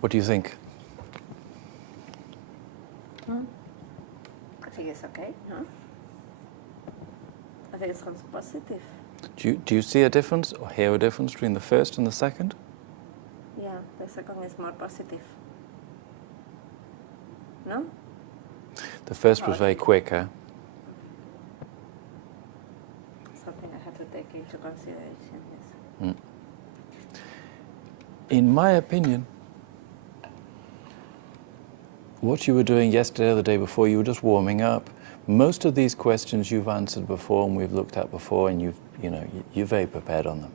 What do you think? I think it's okay, no? I think it sounds positive. Do you see a difference or hear a difference between the first and the second? Yeah, the second is more positive. No? The first was very quick, huh? Something I had to take into consideration, yes. In my opinion, what you were doing yesterday or the day before, you were just warming up. Most of these questions you've answered before and we've looked at before, and you're very prepared on them.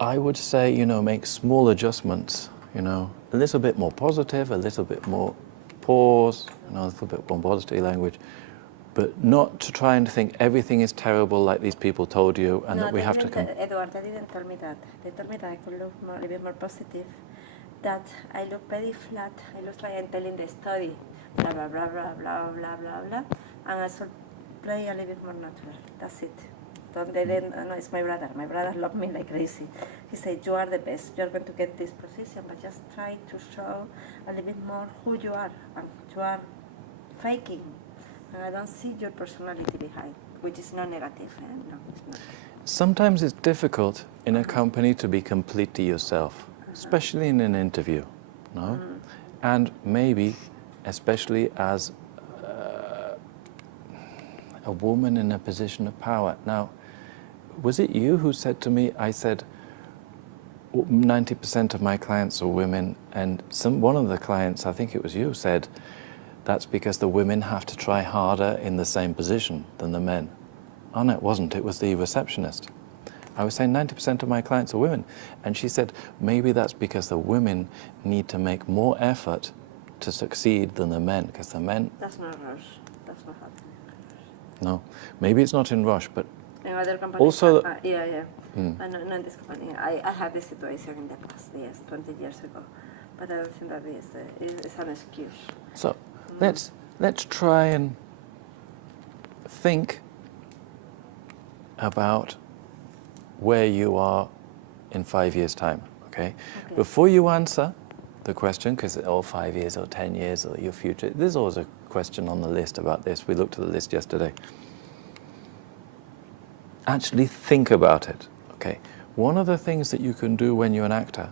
I would say, make small adjustments, a little bit more positive, a little bit more pause, a little bit more body language, but not to try and think everything is terrible like these people told you and that we have to come. Eduard, they didn't tell me that. They told me that I could look a little bit more positive, that I look very flat. I look like I'm telling the story, blah, blah, blah, blah, blah, blah, blah, blah, and I should play a little bit more natural. That's it. They didn't, no, it's my brother. My brother loved me like crazy. He said, you are the best. You're going to get this position, but just try to show a little bit more who you are. And you are faking. And I don't see your personality behind, which is not negative. No, it's not. Sometimes it's difficult in a company to be completely yourself, especially in an interview, no? And maybe, especially as a woman in a position of power. Now, was it you who said to me, I said, 90% of my clients are women, and one of the clients, I think it was you, said, that's because the women have to try harder in the same position than the men. Oh no, it wasn't, it was the receptionist. I was saying 90% of my clients are women, and she said, maybe that's because the women need to make more effort to succeed than the men, because the men... That's not rush, that's not happening. No, maybe it's not in Rush, but in other companies, also... yeah. Not in this company. I had this situation in the past, yes, 20 years ago, but I don't think that is an excuse. So, let's try and think about where you are in 5 years' time, okay? Before you answer the question, because 5 years or 10 years or your future, there's always a question on the list about this. We looked at the list yesterday. Actually think about it, okay? One of the things that you can do when you're an actor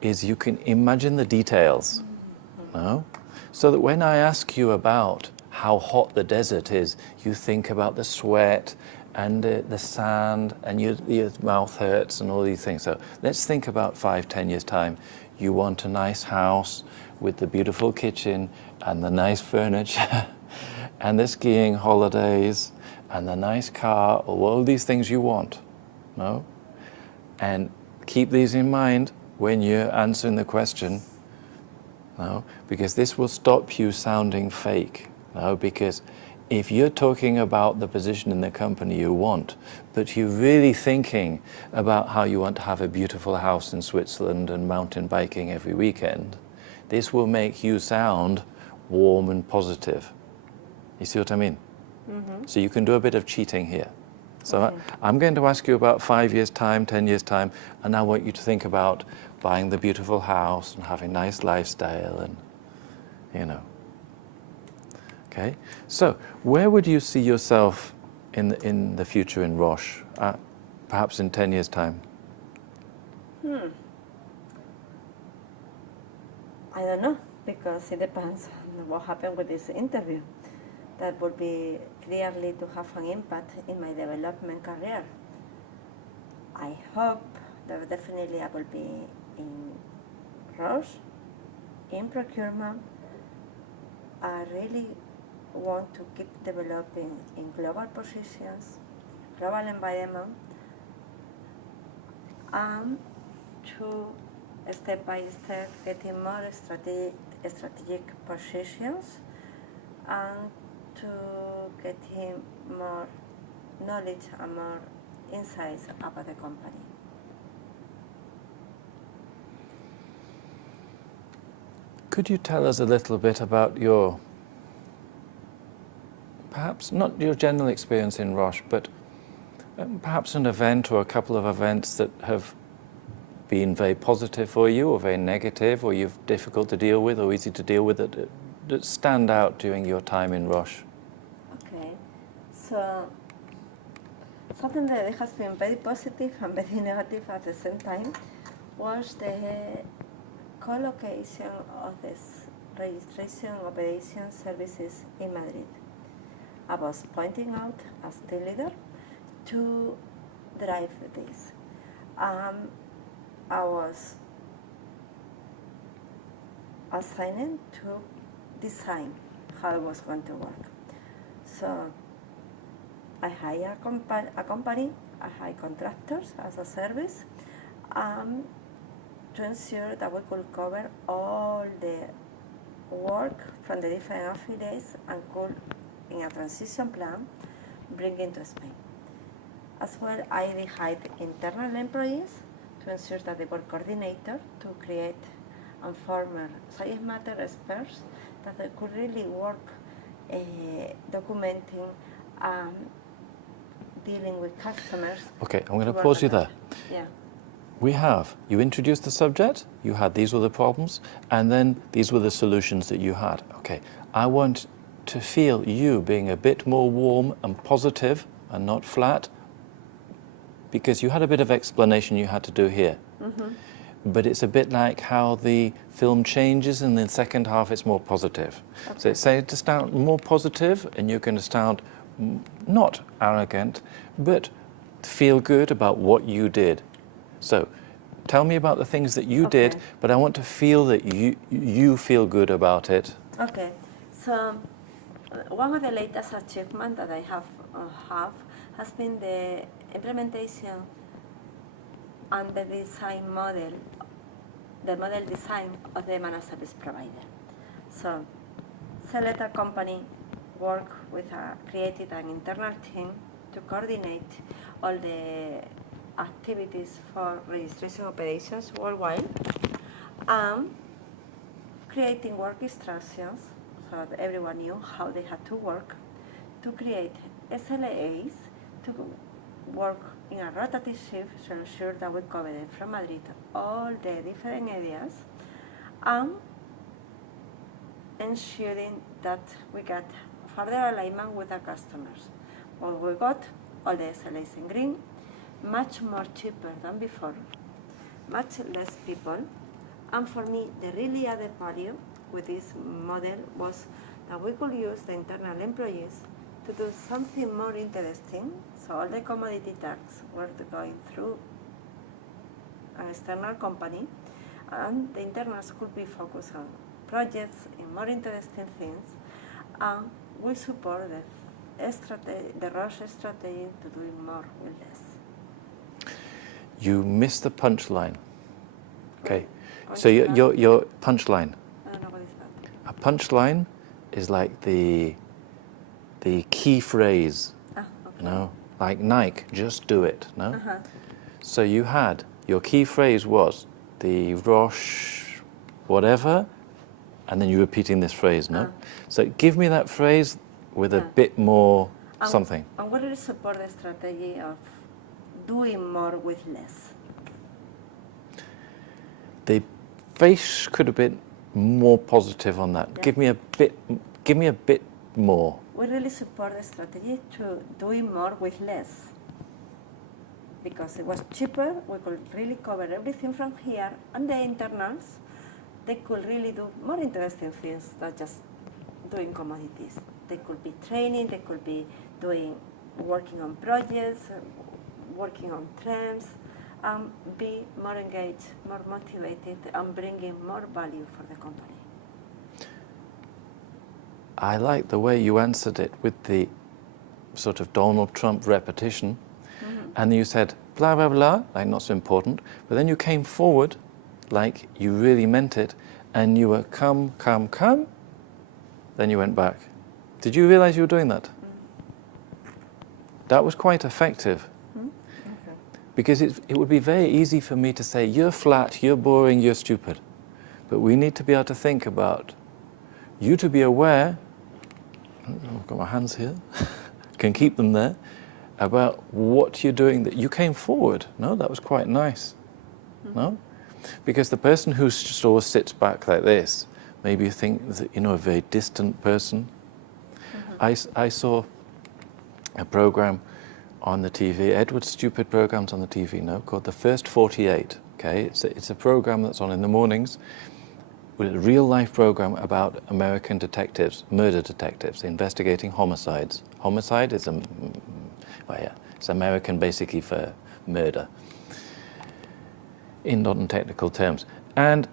is you can imagine the details, no? So that when I ask you about how hot the desert is, you think about the sweat and the sand and your mouth hurts and all these things. So let's think about 5-10 years' time. You want a nice house with the beautiful kitchen and the nice furniture and the skiing holidays and the nice car, or all these things you want, no? And keep these in mind when you're answering the question, no? Because this will stop you sounding fake, no? Because if you're talking about the position in the company you want, but you're really thinking about how you want to have a beautiful house in Switzerland and mountain biking every weekend, this will make you sound warm and positive. You see what I mean? So you can do a bit of cheating here. So I'm going to ask you about 5 years' time, 10 years' time, and I want you to think about buying the beautiful house and having a nice lifestyle and, Okay? So where would you see yourself in the future in Roche, perhaps in 10 years' time? I don't know, because it depends on what happened with this interview. That would be clearly to have an impact in my development career. I hope that definitely I will be in Roche, in procurement. I really want to keep developing in global positions, global environment, and to step by step getting more strategic positions and to getting more knowledge and more insights about the company. Could you tell us a little bit about your, perhaps not your general experience in Roche, but perhaps an event or a couple of events that have been very positive for you or very negative, or you've difficult to deal with or easy to deal with, that stand out during your time in Roche? Okay, so something that has been very positive and very negative at the same time was the co-location of this registration operation services in Madrid. I was pointing out as team leader to drive this. I was assigned to design how it was going to work. So I hired a company, I hired contractors as a service to ensure that we could cover all the work from the different affiliates and could, in a transition plan, bring it to Spain. As well, I hired internal employees to ensure that they were coordinated to create and form subject matter experts that they could really work documenting, dealing with customers. Okay, I'm going to pause you there. Yeah. You introduced the subject, you had these were the problems, and then these were the solutions that you had. Okay, I want to feel you being a bit more warm and positive and not flat, because you had a bit of explanation you had to do here. Mm-hmm. But it's a bit like how the film changes and in the second half it's more positive. Okay. So say to sound more positive, and you're going to sound not arrogant, but feel good about what you did. So tell me about the things that you did, but I want to feel that you feel good about it. Okay, so one of the latest achievements that I have has been the implementation and the design model, the model design of the managed service provider. So select a company, created an internal team to coordinate all the activities for registration operations worldwide, and creating work instructions so that everyone knew how they had to work, to create SLAs to work in a rotative shift to ensure that we covered from Madrid all the different areas, and ensuring that we got further alignment with the customers. Well, we got all the SLAs in green, much more cheaper than before, much less people, and for me the really added value with this model was that we could use the internal employees to do something more interesting. So all the commodity tasks were going through an external company, and the internals could be focused on projects in more interesting things, and we support the Roche strategy to doing more with less. You missed the punchline. Okay, so your punchline. I don't know what is that. A punchline is like the key phrase. Okay. No, like Nike, just do it. No. Uh-huh. So you had your key phrase was the Roche, whatever, and then you're repeating this phrase. No. So give me that phrase with a bit more something. And what really support the strategy of doing more with less? The phrase could have been more positive on that. Yeah. Give me a bit more. We really support the strategy to doing more with less. Because it was cheaper, we could really cover everything from here, and the internals, they could really do more interesting things than just doing commodities. They could be training, they could be working on projects, working on trends, be more engaged, more motivated, and bringing more value for the company. I like the way you answered it with the sort of Donald Trump repetition. Mm-hmm. And you said, blah, blah, blah, like not so important, but then you came forward like you really meant it, and you were come, then you went back. Did you realize you were doing that? Mm-hmm. That was quite effective. Mm-hmm. Okay. Because it would be very easy for me to say, you're flat, you're boring, you're stupid. But we need to be able to think about you to be aware, I've got my hands here, can keep them there, about what you're doing, that you came forward. No, that was quite nice. No? Because the person who sort of sits back like this, maybe you think that, you know, a very distant person. I saw a program on the TV, Edward's stupid programs on the TV, no, called The First 48. Okay, it's a program that's on in the mornings, with a real life program about American detectives, murder detectives, investigating homicides. Homicide is it's American basically for murder, in non-technical terms. And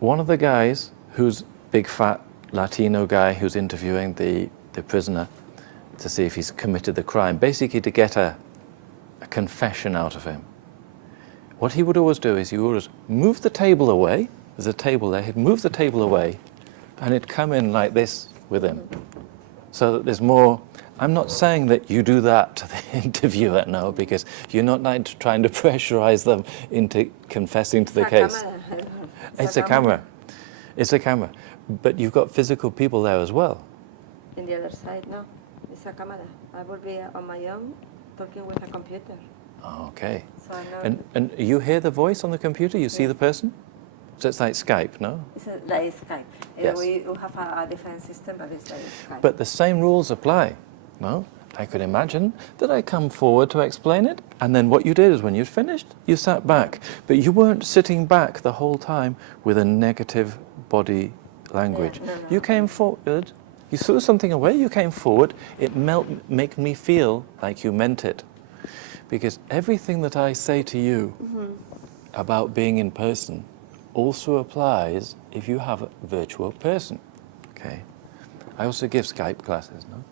one of the guys, who's big fat Latino guy who's interviewing the prisoner to see if he's committed the crime, basically to get a confession out of him. What he would always do is he would always move the table away. There's a table there. He'd move the table away, and he'd come in like this with him, so that there's more. I'm not saying that you do that to the interviewer, no, because you're not trying to pressurize them into confessing to the case. It's a camera. It's a camera. But you've got physical people there as well. In the other side, no. It's a camera. I will be on my own talking with a computer. Okay. So I know. And you hear the voice on the computer? You see the person? So it's like Skype, no? It's like Skype. Yes. We have a different system, but it's like Skype. But the same rules apply, no? I could imagine that I come forward to explain it, and then what you did is when you'd finished, you sat back. But you weren't sitting back the whole time with a negative body language. Yeah, no. You came forward, you threw something away, you came forward, it make me feel like you meant it. Because everything that I say to you about being in person also applies if you have a virtual person, okay? I also give Skype classes, no?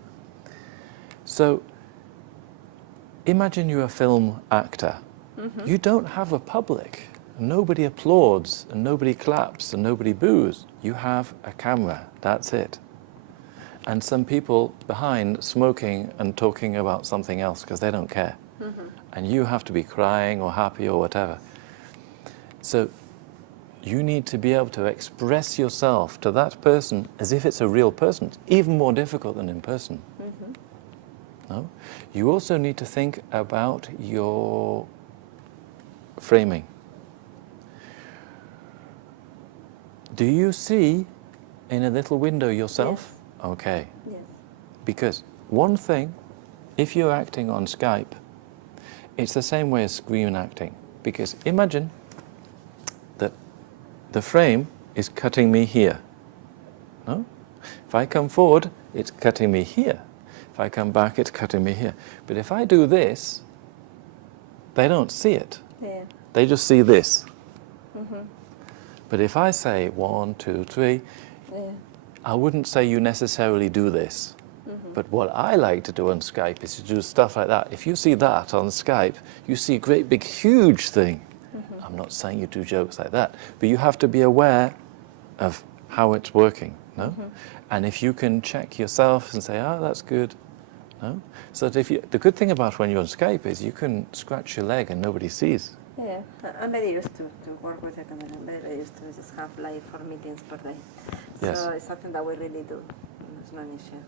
So, imagine you're a film actor. You don't have a public. Nobody applauds, and nobody claps, and nobody boos. You have a camera, that's it. And some people behind smoking and talking about something else because they don't care. And you have to be crying or happy or whatever. So, you need to be able to express yourself to that person as if it's a real person. It's even more difficult than in person. No? You also need to think about your framing. Do you see in a little window yourself? Yes. Okay. Yes. Because one thing, if you're acting on Skype, it's the same way as screen acting. Because imagine that the frame is cutting me here. No? If I come forward, it's cutting me here. If I come back, it's cutting me here. But if I do this, they don't see it. Yeah. They just see this. But if I say 1, 2, 3, I wouldn't say you necessarily do this. But what I like to do on Skype is to do stuff like that. If you see that on Skype, you see a great big huge thing. I'm not saying you do jokes like that, but you have to be aware of how it's working, no? And if you can check yourself and say, oh, that's good, no? So that the good thing about when you're on Skype is you can scratch your leg and nobody sees. Yeah, I'm very used to work with a camera. I'm very used to just have like 4 meetings per day. Yes. So it's something that we really do. It's not an issue.